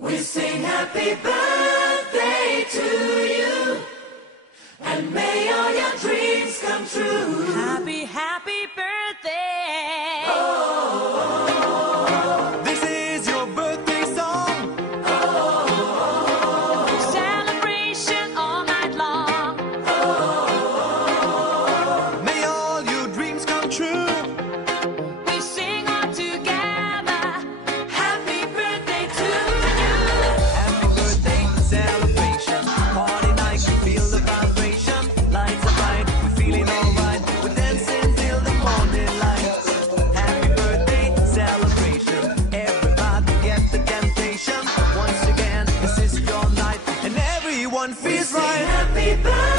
We sing happy birthday to you, and may all your dreams come true. Happy, happy birthday. This is your birthday song. Celebration all night long. May all your dreams come true. We sing all together. Happy birthday to you. Happy birthday celebration. Party night, you feel the vibration. Lights are bright, we're feeling alright. We're dancing till the morning light. Happy birthday celebration. Everybody get the temptation. Once again, this is your night, and everyone feels right. Happy birthday.